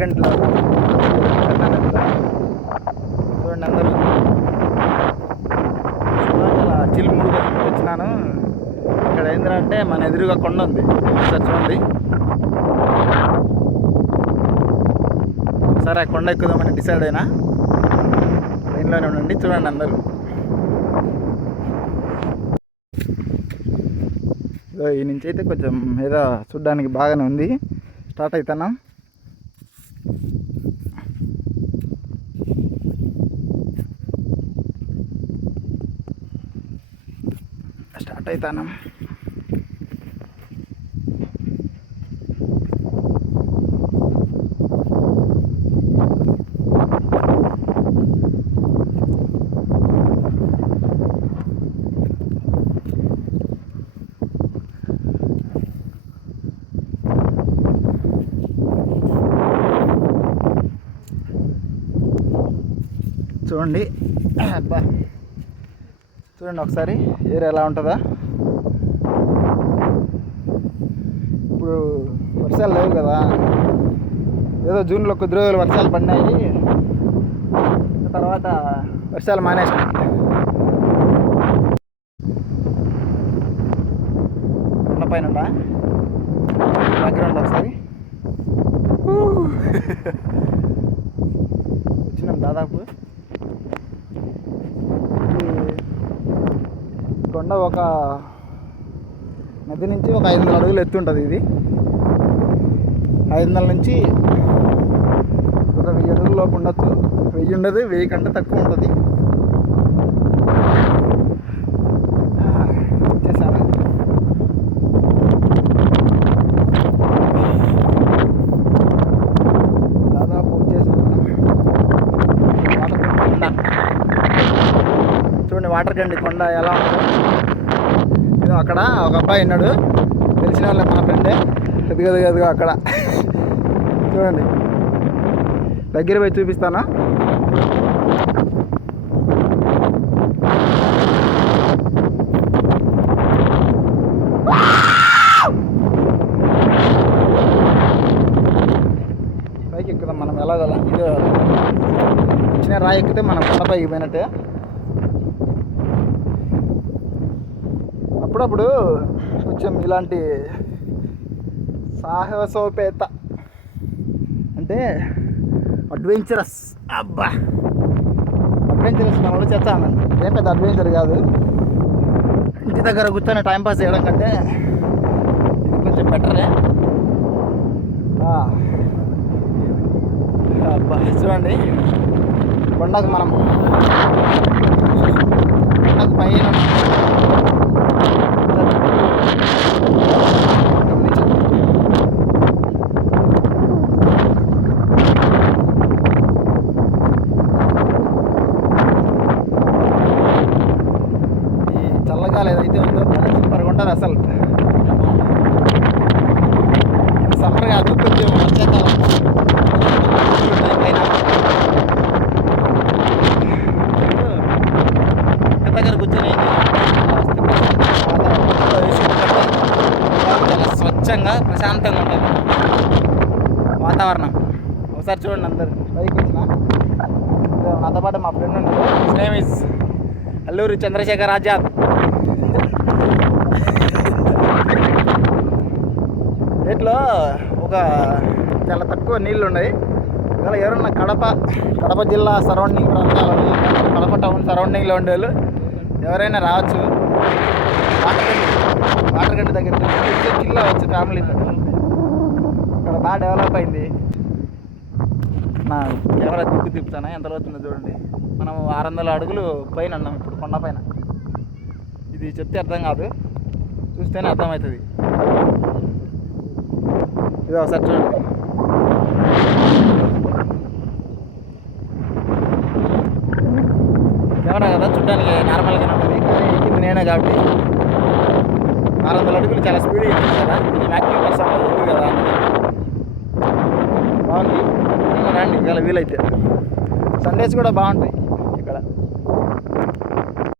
గంటలో చూడండి అందరూ. అలా చిల్ మూడు వచ్చినాను. ఇక్కడ ఏంటంటే మన ఎదురుగా కొండ ఉంది, ఒకసారి చూడండి. సరే ఆ కొండ ఎక్కుదామని డిసైడ్ అయినా. లైన్లోనే ఉండండి, చూడండి అందరూ. ఈ నుంచి అయితే కొంచెం ఏదో చూడ్డానికి బాగానే ఉంది. స్టార్ట్ అవుతున్నాం. చూడండి. అబ్బా చూడండి ఒకసారి ఏరియా ఎలా ఉంటుందా. ఇప్పుడు వర్షాలు లేవు కదా, ఏదో జూన్లో కొద్ది రోజులు వర్షాలు పడినాయి, తర్వాత వర్షాలు మానేసినాయి. కొండ పైన బ్యాక్గ్రౌండ్ ఒకసారి వచ్చినాం దాదాపు. కొండ ఒక నది నుంచి ఒక 500 అడుగులు ఎత్తుంటుంది. ఇది 500 నుంచి ఒక 1000 అడుగుల లోపు ఉండొచ్చు. 1000 ఉండదు, 1000 కంటే తక్కువ ఉంటుంది. వచ్చేసాను. దాదాపు వచ్చేసాను. చూడండి వాటర్ కండి కొండ ఎలా ఉంటుందో. ఇది అక్కడ ఒక అబ్బాయి ఉన్నాడు, తెలిసిన వాళ్ళే, మా ఫ్రెండే. ఎదుగదుగా అక్కడ చూడండి, దగ్గర పోయి చూపిస్తాను. పైకి ఎక్కుదాం మనం ఎలాగోలా. ఇది చిన్న రాయి ఎక్కితే మనం కొండపైకి పోయినట్టే. అప్పుడప్పుడు కొంచెం ఇలాంటి సాహసోపేత అంటే అడ్వెంచరస్, అడ్వెంచరస్ మనలో చేస్తాను. ఏం పెద్ద అడ్వెంచర్ కాదు. ఇంటి దగ్గర కూర్చొని టైంపాస్ చేయడం కంటే ఇది కొంచెం బెటరే. చూడండి కొండకు మనం కొండకు పైన చల్లగాలి ఏదైతే ఉందో సూపర్గా ఉంటుంది అసలు. సమ్మర్ కాదు, కొంచెం వర్షాకాలం. దగ్గర కూర్చొని చాలా స్వచ్ఛంగా ప్రశాంతంగా ఉంటుంది వాతావరణం. ఒకసారి చూడండి అందరు. పైకి వచ్చిన నాతో పాటు మా ఫ్రెండ్ ఉన్నాడు. His name is Alluri Chandrashekhar Azad. వీటిలో ఒక చాలా తక్కువ నీళ్ళు ఉన్నాయి. ఇలా ఎవరన్నా కడప జిల్లా సరౌండింగ్ ప్రాంతాలలో, కడప టౌన్ సరౌండింగ్లో ఉండేవాళ్ళు ఎవరైనా రావచ్చు. వాటర్ గంట దగ్గరికి జిల్లా వచ్చు ఫ్యామిలీతో. ఇక్కడ బాగా డెవలప్ అయింది. నా కెమెరా తిప్పుతాను ఎంత అవుతుందో చూడండి. మనం 600 అడుగులు పైన ఉన్నాం ఇప్పుడు కొండ పైన. ఇది చెప్తే అర్థం కాదు, చూస్తేనే అర్థమవుతుంది. ఇది ఒకసారి చూడండి. కెమెరా కదా చూడడానికి నార్మల్గానే ఉంటుంది, కానీ ఎక్కింది నేనే కాబట్టి 600 అడుగులు చాలా స్పీడ్ ఎక్కింది కదా. ఇది యాక్టివ్ పర్సన్ ఉంది కదా, బాగుంది. రండి ఇలా వీలైతే. సండేస్ కూడా బాగుంటాయి ఇక్కడ.